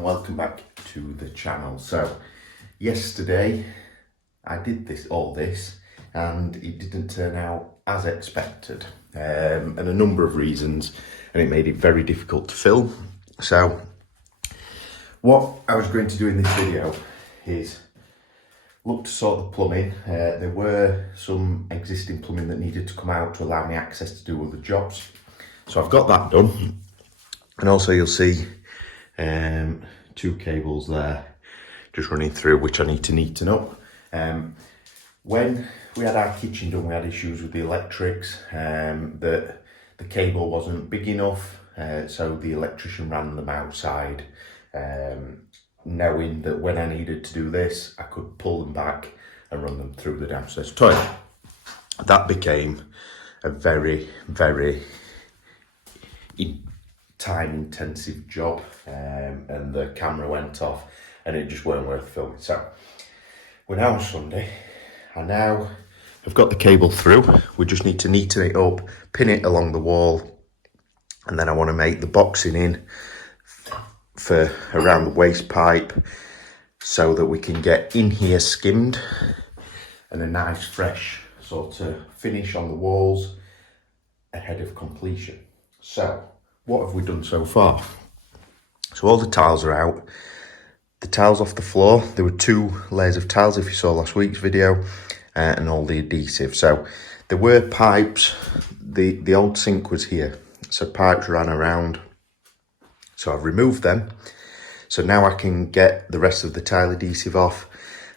and welcome back to the channel. So yesterday I did all this and it didn't turn out as expected, and a number of reasons, and it made it very difficult to film. So what I was going to do in this video is look to sort the plumbing. There were some existing plumbing that needed to come out to allow me access to do other jobs, so I've got that done. And also you'll see two cables there just running through, which I need to neaten up. When we had our kitchen done, we had issues with the electrics, that the cable wasn't big enough, so the electrician ran them outside, knowing that when I needed to do this, I could pull them back and run them through the downstairs toilet. That became a very, very time-intensive job, and the camera went off and it just weren't worth filming. So we're now on Sunday. I now have got the cable through. We just need to neaten it up, pin it along the wall, and then I want to make the boxing in for around the waste pipe so that we can get in here skimmed and a nice fresh sort of finish on the walls ahead of completion. So what have we done so far? So all the tiles are out. The tiles off the floor, there were 2 layers of tiles if you saw last week's video, and all the adhesive. So there were pipes, the old sink was here, so pipes ran around. So I've removed them. So now I can get the rest of the tile adhesive off,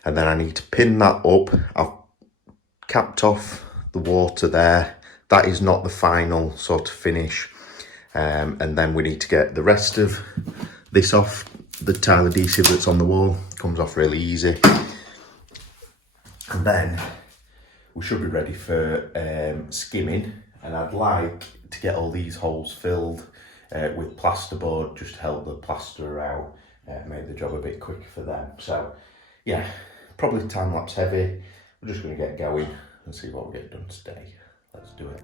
and then I need to pin that up. I've capped off the water there. That is not the final sort of finish. And then we need to get the rest of this off. The tile adhesive that's on the wall comes off really easy. And then we should be ready for skimming. And I'd like to get all these holes filled with plasterboard, just to help the plasterer out, make the job a bit quicker for them. So yeah, probably time-lapse heavy. We're just going to get going and see what we get done today. Let's do it.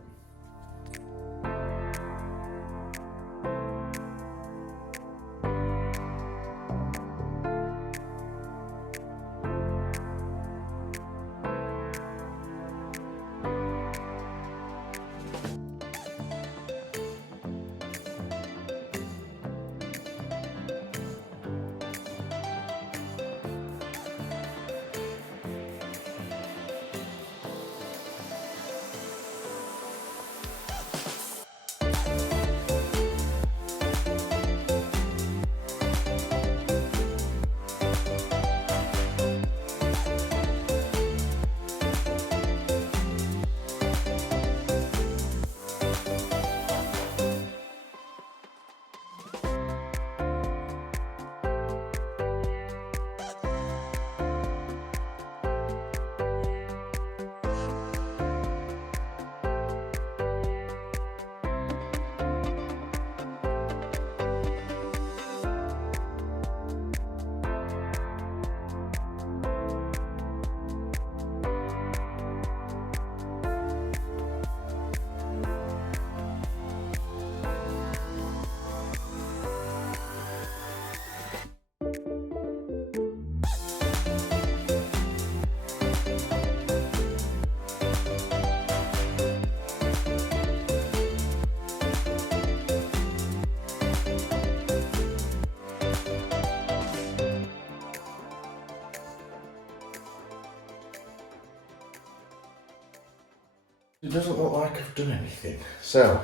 It doesn't look like I've done anything. So,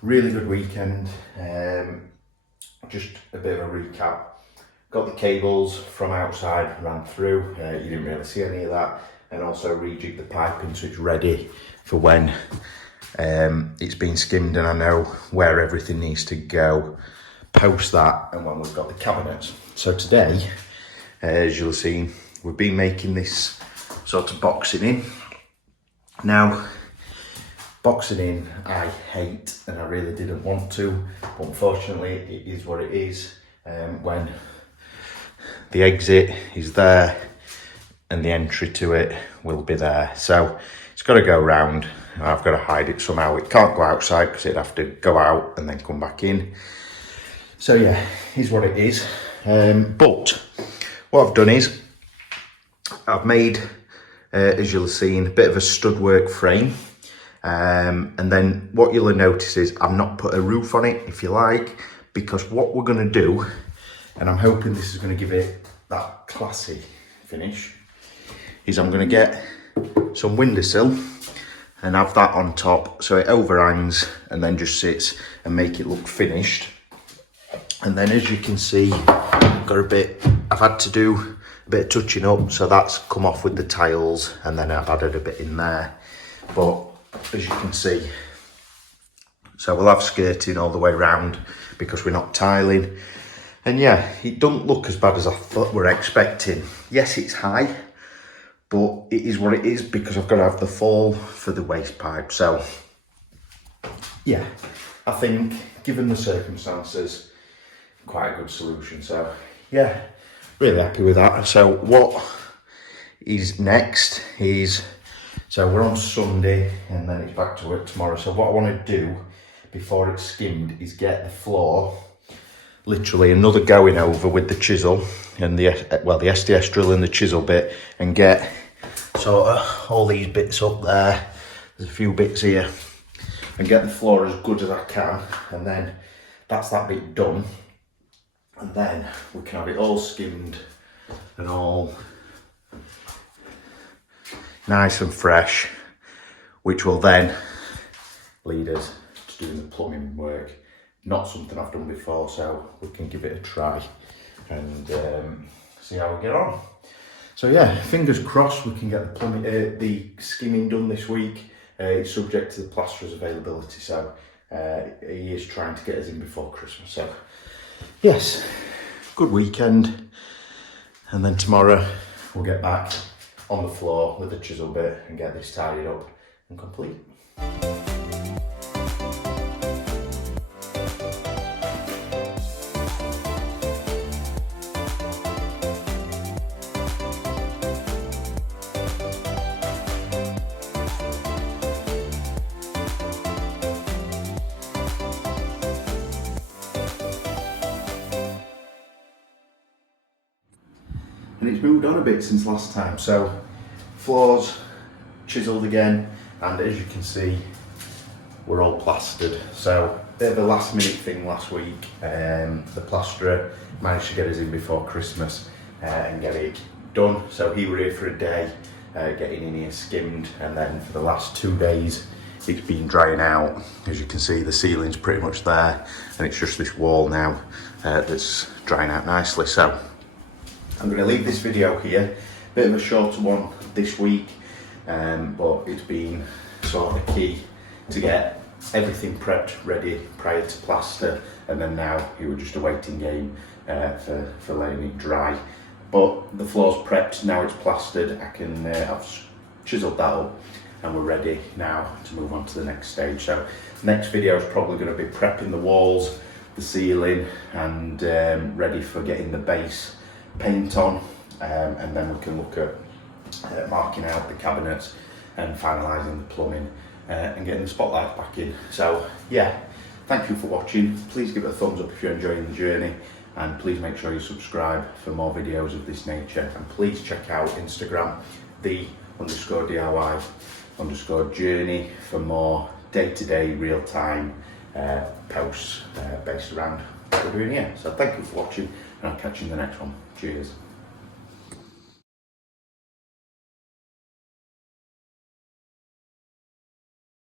really good weekend. Just a bit of a recap. Got the cables from outside, ran through. You didn't really see any of that. And also rejigged the piping so it's ready for when it's been skimmed and I know where everything needs to go post that and when we've got the cabinets. So today, as you'll see, we've been making this sort of boxing in. Now, boxing in I hate, and I really didn't want to, but unfortunately it is what it is. When the exit is there and the entry to it will be there, so it's got to go round. I've got to hide it somehow. It can't go outside because it'd have to go out and then come back in. So yeah, here's what it is. But what I've done is I've made, as you'll have seen, a bit of a stud work frame. And then what you'll notice is I've not put a roof on it, if you like, because what we're going to do, and I'm hoping this is going to give it that classy finish, is I'm going to get some windowsill and have that on top so it overhangs and then just sits and make it look finished. And then as you can see, I've had to do a bit of touching up, so that's come off with the tiles, and then I've added a bit in there. But as you can see, so we'll have skirting all the way around because we're not tiling. And yeah, it doesn't look as bad as I thought we're expecting. Yes, it's high, but it is what it is because I've got to have the fall for the waste pipe. So yeah, I think given the circumstances, quite a good solution. So yeah, really happy with that. So what is next is, so we're on Sunday and then it's back to work tomorrow. So what I want to do before it's skimmed is get the floor, literally another going over with the chisel and the SDS drill and the chisel bit, and get sort of all these bits up there. There's a few bits here, and get the floor as good as I can. And then that's that bit done. And then we can have it all skimmed and all nice and fresh, which will then lead us to doing the plumbing work. Not something I've done before, so we can give it a try and see how we get on. So yeah, fingers crossed we can get the plumbing, the skimming done this week. It's subject to the plasterer's availability, so he is trying to get us in before Christmas. So yes, good weekend, and then tomorrow we'll get back on the floor with the chisel bit and get this tidied up and complete. And it's moved on a bit since last time. So floors chiselled again, and as you can see, we're all plastered. So bit of a last minute thing last week. The plasterer managed to get us in before Christmas and get it done. So he were here for a day, getting in here skimmed, and then for the last 2 days it's been drying out. As you can see, the ceiling's pretty much there, and it's just this wall now that's drying out nicely. So I'm going to leave this video here, bit of a shorter one this week, but it's been sort of key to get everything prepped ready prior to plaster, and then now it was just a waiting game for letting it dry. But the floor's prepped, now it's plastered. I've chiselled that up and we're ready now to move on to the next stage. So next video is probably going to be prepping the walls, the ceiling, and ready for getting the base paint on, and then we can look at marking out the cabinets and finalising the plumbing and getting the spotlights back in. So yeah, thank you for watching. Please give it a thumbs up if you're enjoying the journey, and please make sure you subscribe for more videos of this nature, and please check out Instagram, the_DIY_journey, for more day-to-day real-time posts based around what we're doing here. So thank you for watching, and I'll catch you in the next one. Cheers.